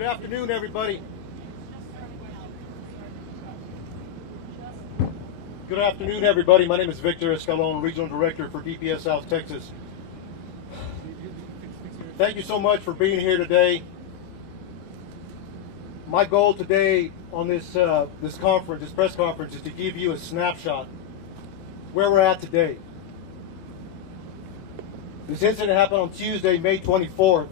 Good afternoon, everybody. Good afternoon, everybody. My name is Victor Escalon, Regional Director for DPS South Texas. Thank you so much for being here today. My goal today on this press conference, is to give you a snapshot where we're at today. This incident happened on Tuesday, May 24th.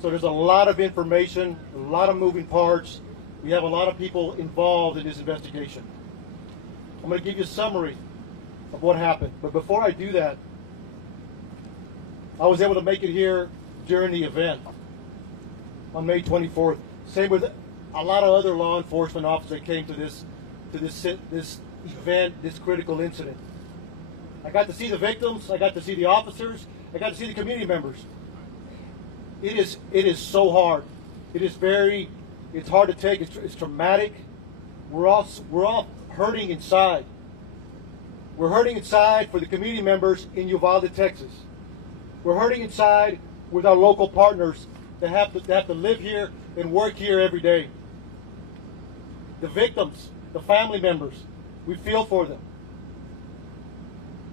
So there's a lot of information, a lot of moving parts. We have a lot of people involved in this investigation. I'm going to give you a summary of what happened. But before I do that, I was able to make it here during the event on May 24th. Same with a lot of other law enforcement officers that came to this event, this critical incident. I got to see the victims. I got to see the officers. I got to see the community members. It is so hard. It's hard to take. It's traumatic. We're all hurting inside. We're hurting inside for the community members in Uvalde, Texas. We're hurting inside with our local partners that have to live here and work here every day. The victims, the family members, we feel for them.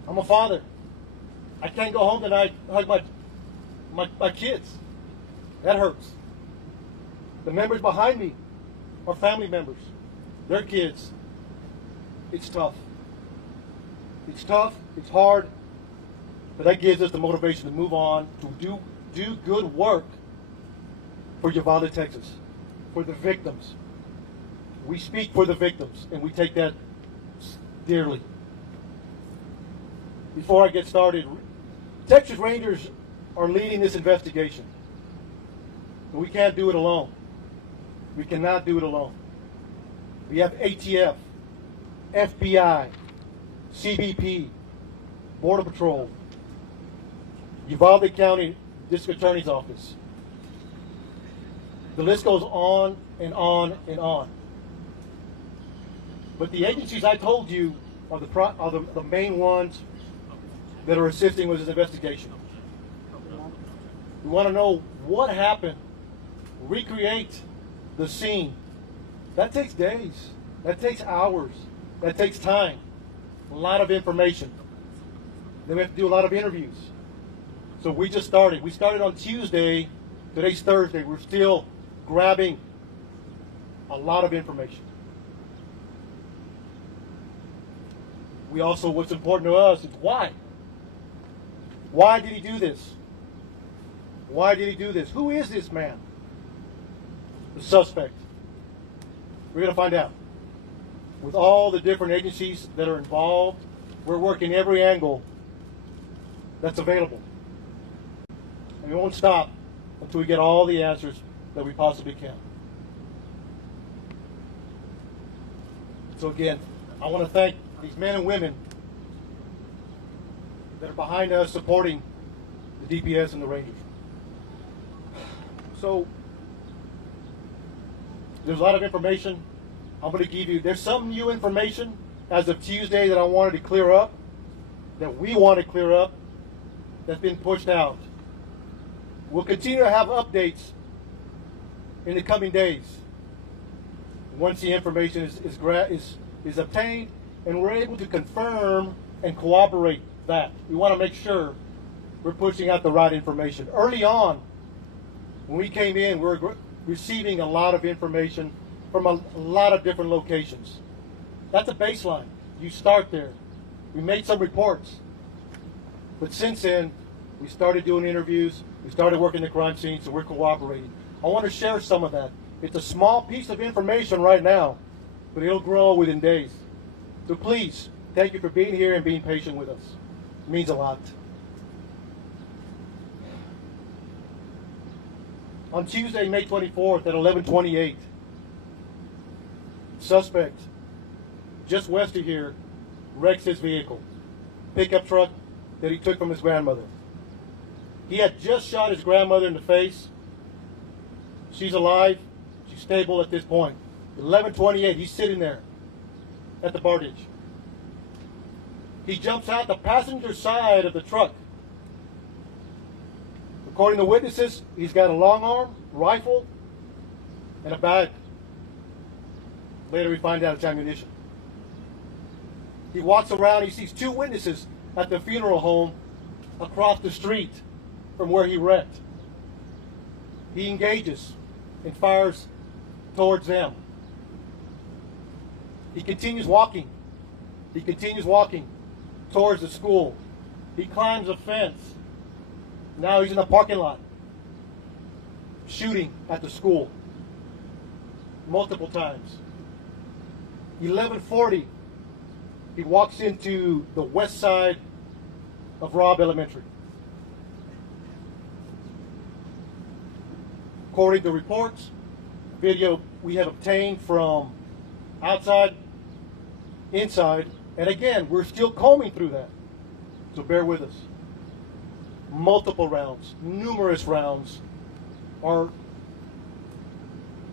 I'm a father. I can't go home tonight and hug my kids. That hurts. The members behind me are family members. Their kids. It's tough. It's tough. It's hard. But that gives us the motivation to move on, to do good work for Uvalde, Texas, for the victims. We speak for the victims, and we take that dearly. Before I get started, Texas Rangers are leading this investigation. But we can't do it alone. We cannot do it alone. We have ATF, FBI, CBP, Border Patrol, Uvalde County District Attorney's Office. The list goes on and on and on. But the agencies I told you are the main ones that are assisting with this investigation. We want to know what happened. Recreate the scene. That takes days. That takes hours. That takes time. A lot of information. Then we have to do a lot of interviews. So we just started. We started on Tuesday. Today's Thursday. We're still grabbing a lot of information. We also, what's important to us is why. Why did he do this? Why did he do this? Who is this man? The suspect. We're going to find out. With all the different agencies that are involved, we're working every angle that's available. And we won't stop until we get all the answers that we possibly can. So again, I want to thank these men and women that are behind us supporting the DPS and the Rangers. So, there's a lot of information I'm going to give you. There's some new information as of Tuesday that I wanted to clear up, that we want to clear up, that's been pushed out. We'll continue to have updates in the coming days once the information is obtained and we're able to confirm and corroborate that. We want to make sure we're pushing out the right information. Early on, when we came in, we were receiving a lot of information from a lot of different locations. That's a baseline. You start there. We made some reports. But since then, we started doing interviews. We started working the crime scene, so we're cooperating. I want to share some of that. It's a small piece of information right now, but it'll grow within days. So please, thank you for being here and being patient with us. It means a lot. On Tuesday, May 24th at 11:28, suspect just west of here wrecks his vehicle, pickup truck that he took from his grandmother. He had just shot his grandmother in the face. She's alive. She's stable at this point. 11:28, he's sitting there at the bar ditch. He jumps out the passenger side of the truck. According to witnesses, he's got a long arm, rifle, and a bag. Later we find out it's ammunition. He walks around, he sees two witnesses at the funeral home across the street from where he wrecked. He engages and fires towards them. He continues walking. He continues walking towards the school. He climbs a fence. Now he's in the parking lot, shooting at the school multiple times. 11:40, he walks into the west side of Robb Elementary. According to reports, video we have obtained from outside, inside, and again, we're still combing through that. So bear with us. Multiple rounds, numerous rounds are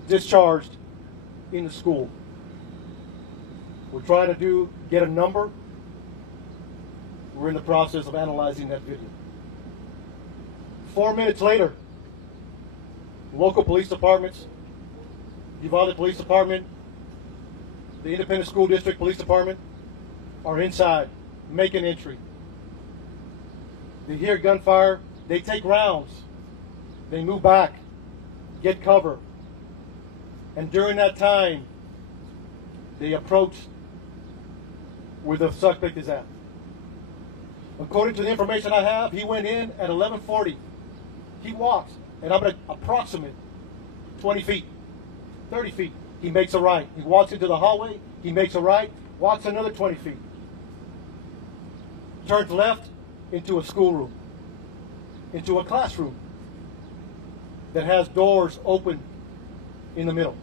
discharged in the school. We're trying to get a number. We're in the process of analyzing that video. 4 minutes later, local police departments, Uvalde Police Department, the Independent School District Police Department, are inside, making entry. They hear gunfire, they take rounds, they move back, get cover, and during that time, they approach where the suspect is at. According to the information I have, he went in at 11:40. He walks, and I'm going to approximate 20 feet, 30 feet. He makes a right. He walks into the hallway, he makes a right, walks another 20 feet. Turns left into a schoolroom, into a classroom that has doors open in the middle.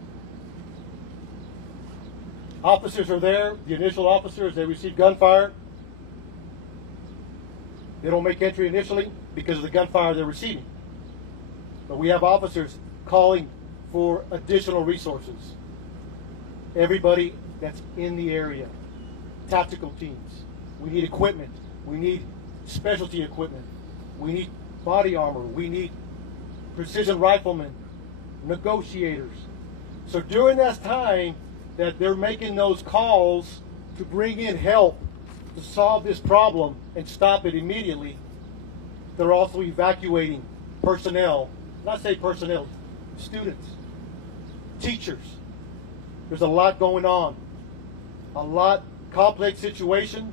Officers are there, the initial officers, they receive gunfire. They don't make entry initially because of the gunfire they're receiving. But we have officers calling for additional resources. Everybody that's in the area, tactical teams. We need equipment. We need specialty equipment. We need body armor. We need precision riflemen, negotiators. So during that time that they're making those calls to bring in help to solve this problem and stop it immediately, they're also evacuating personnel. Not say personnel, students, teachers. There's a lot going on. A lot complex situation.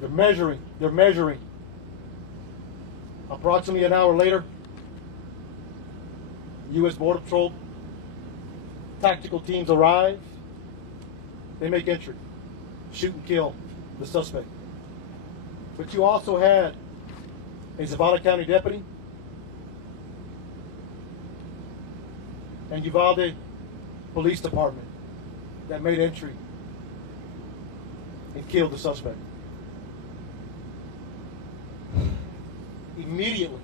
They're measuring. Approximately an hour later, U.S. Border Patrol tactical teams arrive. They make entry, shoot and kill the suspect. But you also had a Zavala County deputy and Uvalde Police Department that made entry and killed the suspect. Immediately,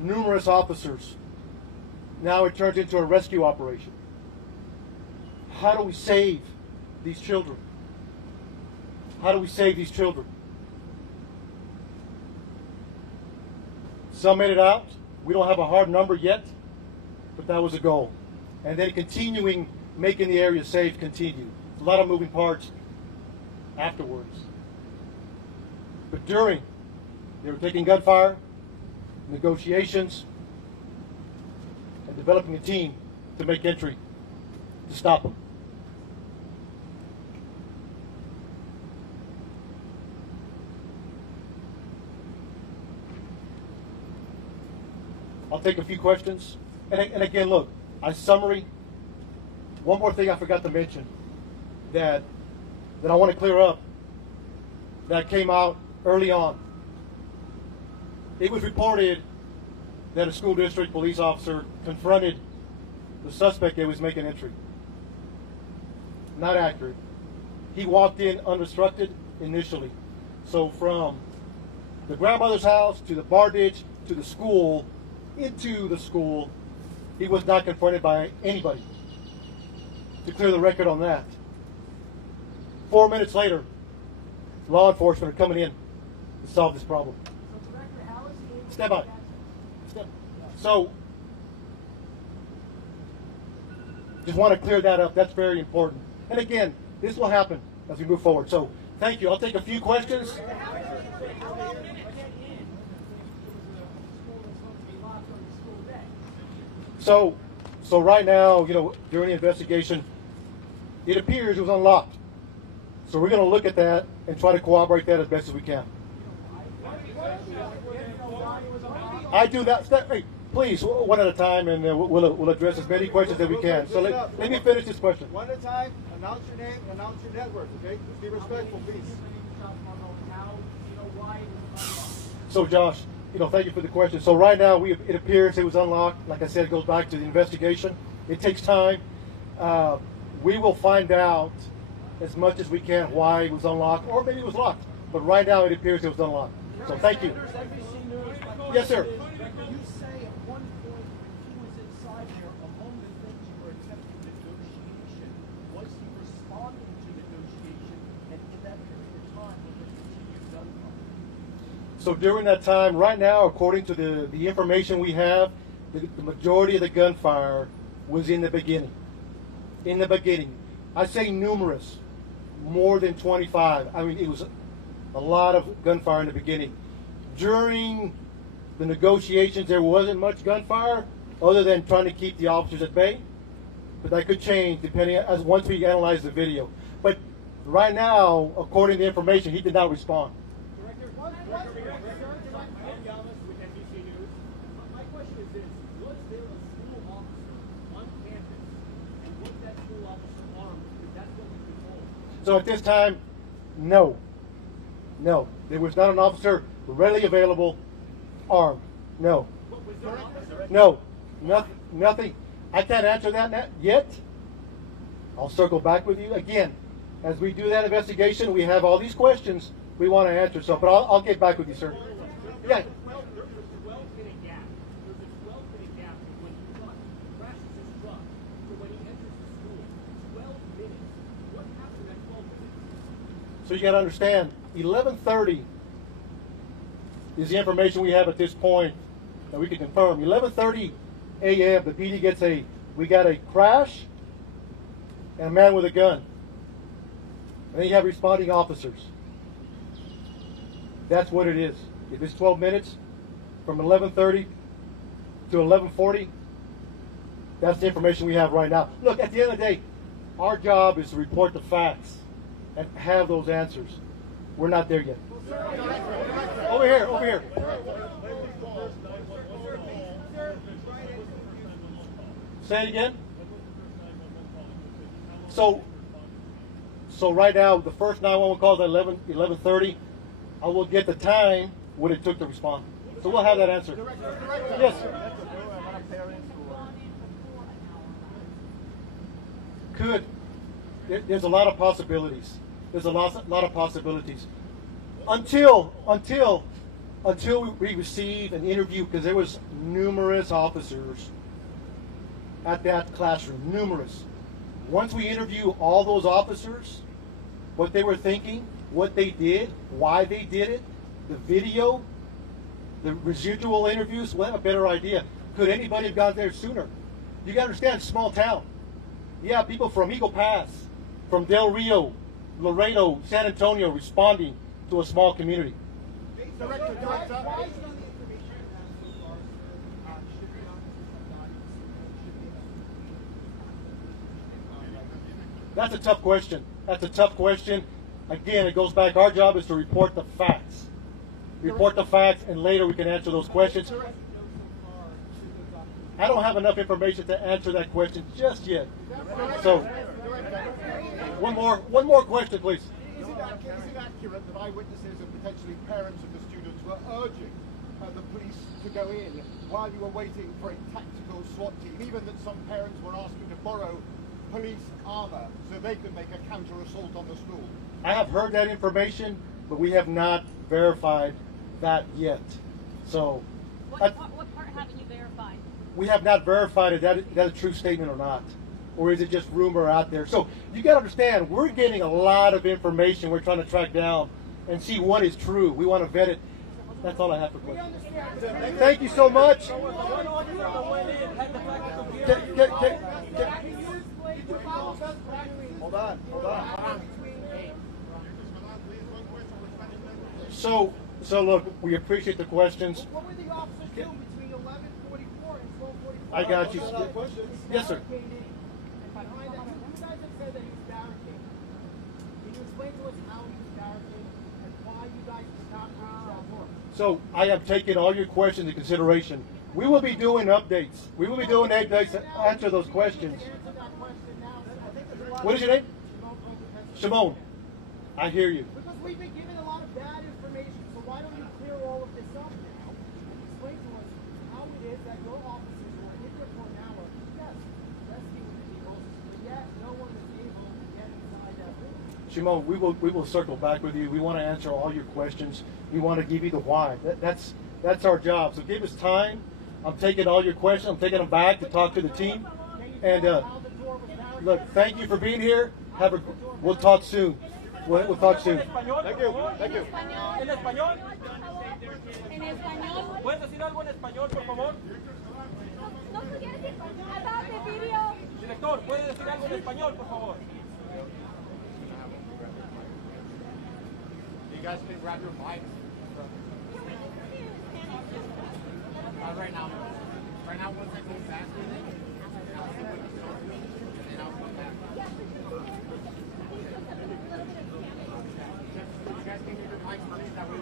numerous officers. Now it turns into a rescue operation. How do we save these children? How do we save these children? Some made it out. We don't have a hard number yet, but that was a goal. And then continuing, making the area safe continued. A lot of moving parts afterwards. But during, they were taking gunfire, negotiations, and developing a team to make entry to stop them. I'll take a few questions. And again, look, a summary. One more thing I forgot to mention that I want to clear up that came out early on. It was reported that a school district police officer confronted the suspect that was making entry. Not accurate. He walked in unobstructed initially. So from the grandmother's house to the bar ditch to the school, into the school, he was not confronted by anybody. To clear the record on that. 4 minutes later, law enforcement are coming in to solve this problem. So, Director, how is he able Step to by. get So, just want to clear that up. That's very important. And again, this will happen as we move forward. So, thank you. I'll take a few questions. So right now, during the investigation, it appears it was unlocked. So we're going to look at that and try to corroborate that as best as we can. I do that. Hey, please, one at a time, and we'll address as many questions as we can. So let me finish this question. One at a time. Announce your name. Announce your net worth. Okay? Just be respectful, please. So Josh, thank you for the question. So right now, it appears it was unlocked. Like I said, it goes back to the investigation. It takes time. We will find out as much as we can why it was unlocked, or maybe it was locked. But right now, it appears it was unlocked. So thank you. Yes, sir. You say at one point he was inside there, among the things you were attempting negotiation, was he responding to negotiation, and in that period of time, was there continued gunfire? So during that time, right now, according to the information we have, the majority of the gunfire was in the beginning. In the beginning. I say numerous, more than 25. I mean, it was a lot of gunfire in the beginning. During the negotiations, there wasn't much gunfire other than trying to keep the officers at bay. But that could change depending as once we analyze the video. But right now, according to the information, he did not respond. My question is this: was there a school officer on campus, and was that school officer armed? Because that's what we've been told. So at this time, no. No. There was not an officer readily available armed. No. Was there an officer? No. Nothing. I can't answer that yet. I'll circle back with you again. As we do that investigation, we have all these questions we want to answer. So, but I'll get back with you, sir. Yeah. There's a 12-minute gap. There's a 12-minute gap from when he crashes his truck to when he enters the school. 12 minutes. What happened in that 12 minutes? So you got to understand, 11:30 is the information we have at this point that we can confirm. 11:30 a.m. the PD we got a crash and a man with a gun. And then you have responding officers. That's what it is. If it's 12 minutes, from 11:30 to 11:40, that's the information we have right now. Look, at the end of the day, our job is to report the facts and have those answers. We're not there yet. Over here. Say it again. So right now, the first 911 call is at 11:30. I will get the time what it took to respond. So we'll have that answer. Yes. Could. There's a lot of possibilities. There's a lot of possibilities. Until we receive an interview, because there was numerous officers at that classroom, numerous. Once we interview all those officers, what they were thinking, what they did, why they did it, the video, the residual interviews, we'll have a better idea. Could anybody have got there sooner? You got to understand, it's a small town. Yeah, people from Eagle Pass, from Del Rio, Laredo, San Antonio responding to a small community. Director. That's a tough question. Again, it goes back. Our job is to report the facts. And later we can answer those questions. I don't have enough information to answer that question just yet. So, one more question, please. Is it accurate that eyewitnesses and potentially parents of the students were urging the police to go in while you were waiting for a tactical SWAT team, even that some parents were asking to borrow police armor so they could make a counter-assault on the school? I have heard that information, but we have not verified that yet. So, What part haven't you verified? we have not verified if that's a true statement or not. Or is it just rumor out there? So you got to understand, we're getting a lot of information we're trying to track down and see what is true. We want to vet it. That's all I have for questions. Thank you so much. One officer went in, had the fact of the Hold on. So look, we appreciate the questions. What were the officers doing between 11:44 and 12:44? I got you. Yes, sir. Barricading, and behind that, you guys have said that he was barricading. Can you explain to us how he was barricading and why you guys stopped that door? So I have taken all your questions into consideration. We will be doing updates. We will be doing updates to answer those questions. Answer that question now. I think there's a lot What is your name? of Shimon. I hear you. Because we've been given a lot of bad information, so why don't you clear all of this up now and explain to us how it is that your officers who are in here for an hour, yes, rescuing people, but yet no one is able to get inside that building. Shimon, we will circle back with you. We want to answer all your questions. We want to give you the why. That's our job. So give us time. I'm taking all your questions. I'm taking them back to talk to the team. And look, thank you for being here. We'll talk soon. We'll talk soon. Thank you. En español. En español. ¿Puedes decir algo en español, por favor? No pudiera decir about the video. Director, ¿puede decir algo en español, por favor? You guys can grab your mics. Right now. Right now, once I go back with it, and I'll see what the song is, and then I'll come back. You guys can get your mics, please. That way